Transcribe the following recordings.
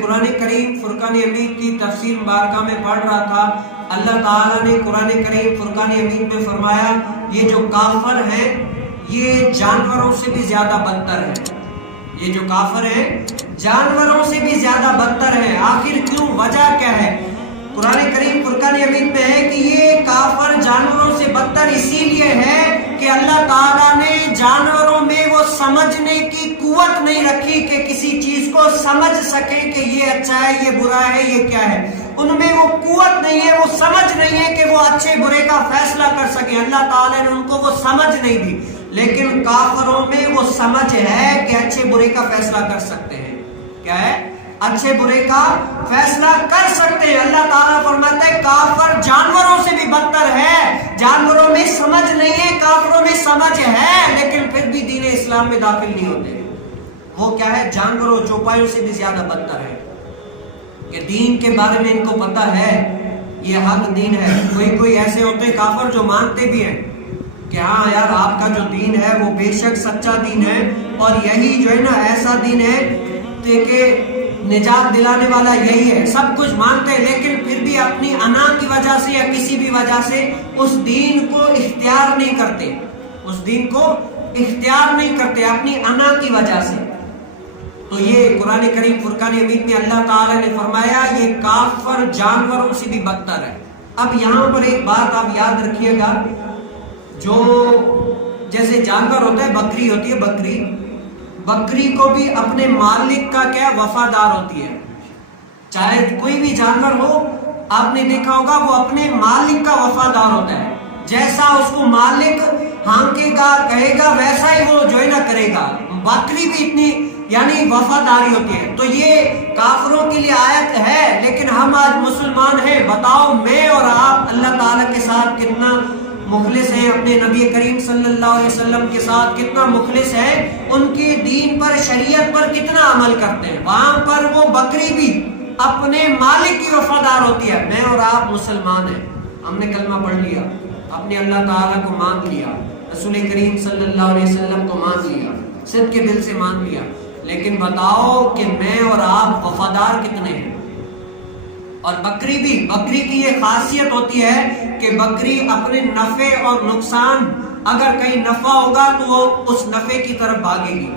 قرآن کریم فرقان حمید کی تفسیر مبارکہ میں پڑھ رہا تھا، اللہ تعالیٰ نے قرآن کریم فرقان حمید میں فرمایا یہ جو کافر ہیں یہ جانوروں سے بھی زیادہ بدتر ہیں۔ یہ جو کافر ہیں جانوروں سے بھی زیادہ بدتر ہیں۔ آخر کیوں؟ وجہ کیا ہے؟ قرآن کریم فرقان حمید میں ہے کہ یہ کافر جانوروں سے بدتر اسی لیے ہے کہ اللہ تعالیٰ نے جانوروں میں وہ سمجھنے کی قوت نہیں رکھی کہ کسی چیز کو سمجھ سکے کہ یہ اچھا ہے، یہ برا ہے، یہ کیا ہے۔ ان میں وہ قوت نہیں ہے، وہ سمجھ نہیں ہے کہ وہ اچھے برے کا فیصلہ کر سکیں۔ اللہ تعالیٰ نے ان کو وہ سمجھ نہیں دی، لیکن کافروں میں وہ سمجھ ہے کہ اچھے برے کا فیصلہ کر سکتے ہیں۔ کیا ہے؟ اچھے برے کا فیصلہ کر سکتے ہیں۔ اللہ تعالیٰ فرماتا ہے کافر جانوروں سے بھی بدتر ہے۔ جانوروں میں سمجھ نہیں ہے، کافروں میں سمجھ ہے، لیکن پھر بھی دین اسلام میں داخل نہیں ہوتے۔ وہ کیا ہے؟ جانوروں چوپایوں سے بھی زیادہ بدتر ہے کہ دین کے بارے میں ان کو پتا ہے یہ حق دین ہے۔ کوئی ایسے ہوتے ہیں کافر جو مانتے بھی ہیں کہ ہاں یار آپ کا جو دین ہے وہ بے شک سچا دین ہے اور یہی جو ہے نا ایسا دین ہے کہ نجات دلانے والا یہی ہے، سب کچھ مانتے ہیں، لیکن پھر بھی اپنی انا کی وجہ سے یا کسی بھی وجہ سے اس دین کو اختیار نہیں کرتے، اس دین کو اختیار نہیں کرتے اپنی انا کی وجہ سے۔ تو یہ قرآن کریم فرقان حمید میں اللہ تعالی نے فرمایا یہ کافر جانوروں سے بھی بدتر ہے۔ اب یہاں پر ایک بات آپ یاد رکھیے گا، جو جیسے جانور ہوتا ہے، بکری ہوتی ہے، بکری کو بھی اپنے مالک کا کیا وفادار ہوتی ہے۔ چاہے کوئی بھی جانور ہو، آپ نے دیکھا ہوگا وہ اپنے مالک کا وفادار ہوتا ہے۔ جیسا اس کو مالک ہانکے گا کہے گا ویسا ہی وہ جو ہے نا کرے گا۔ بکری بھی اتنی یعنی وفاداری ہوتی ہے۔ تو یہ کافروں کے لیے آیت ہے، لیکن ہم آج مسلمان ہیں، بتاؤ میں اور آپ اللہ تعالیٰ کے ساتھ کتنا مخلص ہیں، اپنے نبی کریم صلی اللہ علیہ وسلم کے ساتھ کتنا مخلص ہیں، ان کے دین پر شریعت پر کتنا عمل کرتے ہیں۔ وہاں پر وہ بکری بھی اپنے مالک کی وفادار ہوتی ہے۔ میں اور آپ مسلمان ہیں، ہم نے کلمہ پڑھ لیا، اپنے اللہ تعالیٰ کو مان لیا، رسول کریم صلی اللہ علیہ وسلم کو مان لیا، صدق کے دل سے مان لیا، لیکن بتاؤ کہ میں اور آپ وفادار کتنے ہیں؟ اور بکری کی یہ خاصیت ہوتی ہے کہ بکری اپنے نفع اور نقصان، اگر کہیں نفع ہوگا تو وہ اس نفع کی طرف بھاگے گی۔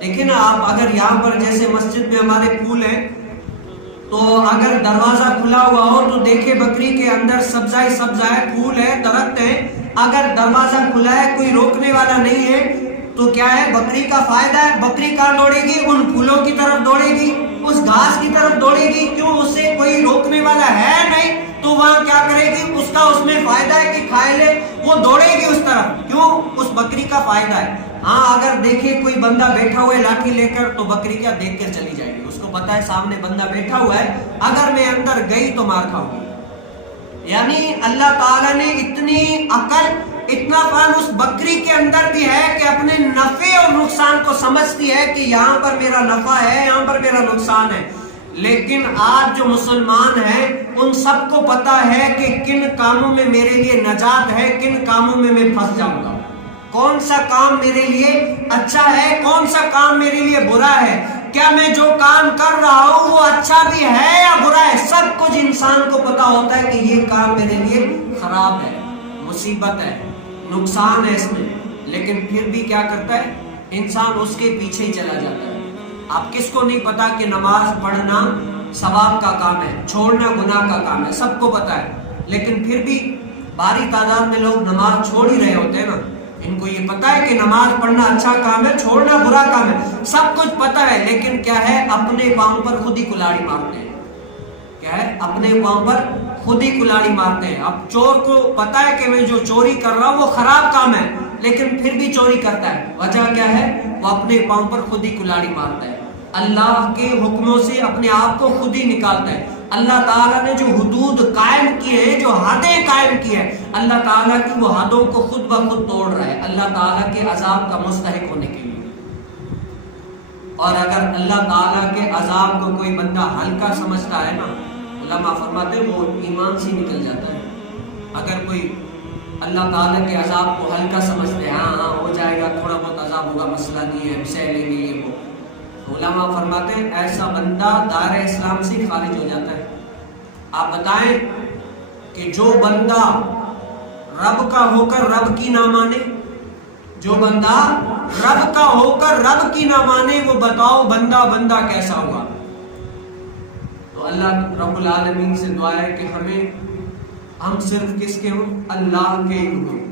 دیکھیں نا آپ، اگر یہاں پر جیسے مسجد میں ہمارے پھول ہیں تو اگر دروازہ کھلا ہوا ہو تو دیکھیں بکری کے اندر سبزہ ہے، پھول ہے، درخت ہے، اگر دروازہ کھلا ہے کوئی روکنے والا نہیں ہے تو کیا ہے؟ بکری کا فائدہ ہے۔ بکری کہاں دوڑے گی؟ ان پھولوں کی طرف دوڑے گی، اس گھاس کی طرف دوڑے گی، کیوں؟ اسے کوئی روکنے والا ہے نہیں، تو وہاں کیا کرے گی؟ اس کا اس میں فائدہ ہے کہ کھائے لے، وہ دوڑے گی اس طرف، کیوں؟ اس بکری کا فائدہ ہے۔ ہاں اگر دیکھے کوئی بندہ بیٹھا ہوا ہے لاٹھی لے کر تو بکری کیا دیکھ کر چلی جائے گی، اس کو پتا ہے سامنے بندہ بیٹھا ہوا ہے، اگر میں اندر گئی تو مار کھاؤں گی۔ یعنی اللہ تعالیٰ نے اتنی عقل، اتنا فہم اس بکری کے اندر بھی ہے کہ اپنے نفع اور نقصان کو سمجھتی ہے کہ یہاں پر میرا نفع ہے، یہاں پر میرا نقصان ہے۔ لیکن آج جو مسلمان ہیں ان سب کو پتا ہے کہ کن کاموں میں میرے لیے نجات ہے، کن کاموں میں میں پھنس جاؤں گا، کون سا کام میرے لیے اچھا ہے، کون سا کام میرے لیے برا ہے، کیا میں جو کام کر رہا ہوں وہ اچھا بھی ہے یا برا ہے۔ سب کچھ انسان کو پتا ہوتا ہے کہ یہ کام میرے لیے خراب ہے، مصیبت ہے، نقصان ہے اس میں، لیکن پھر بھی کیا کرتا ہے انسان؟ اس کے پیچھے ہی چلا جاتا ہے۔ آپ کس کو نہیں پتا کہ نماز پڑھنا ثواب کا کام ہے، چھوڑنا گناہ کا کام ہے، سب کو پتا ہے، لیکن پھر بھی بھاری تعداد میں لوگ نماز چھوڑ ہی رہے ہوتے ہیں نا۔ ان کو یہ پتا ہے کہ نماز پڑھنا اچھا کام ہے، چھوڑنا برا کام ہے، سب کچھ پتا ہے، لیکن کیا ہے؟ اپنے پاؤں پر خود ہی کلاڑی مارتے ہیں۔ کیا ہے؟ اپنے پاؤں پر خود ہی کلاڑی مارتے ہیں۔ اب چور کو پتا ہے کہ میں جو چوری کر رہا ہوں وہ خراب کام ہے، لیکن پھر بھی چوری کرتا ہے۔ وجہ کیا ہے؟ وہ اپنے پاؤں پر خود ہی کلاڑی مارتا ہے، اللہ کے حکموں سے اپنے آپ کو خود ہی نکالتا ہے۔ اللہ تعالیٰ نے جو حدود قائم کیے ہیں، جو حدیں قائم کی ہیں، اللہ تعالیٰ کی وہ حدوں کو خود بخود توڑ رہا ہے اللہ تعالیٰ کے عذاب کا مستحق ہونے کے لیے۔ اور اگر اللہ تعالیٰ کے عذاب کو کوئی بندہ ہلکا سمجھتا ہے نا، علماء فرماتے ہیں وہ ایمان سے نکل جاتا ہے۔ اگر کوئی اللہ تعالیٰ کے عذاب کو ہلکا سمجھتے ہیں، ہاں ہو جائے گا، تھوڑا بہت عذاب ہوگا، مسئلہ نہیں ہے، سہ لیں گے یہ وہ، علماء فرماتے ہیں ایسا بندہ دائرہ اسلام سے خارج ہو جاتا ہے۔ آپ بتائیں کہ جو بندہ رب کا ہو کر رب کی نہ مانے، جو بندہ رب کا ہو کر رب کی نہ مانے، وہ بتاؤ بندہ کیسا ہوا؟ تو اللہ رب العالمین سے دعا ہے کہ ہم صرف کس کے ہوں؟ اللہ کے ہوں۔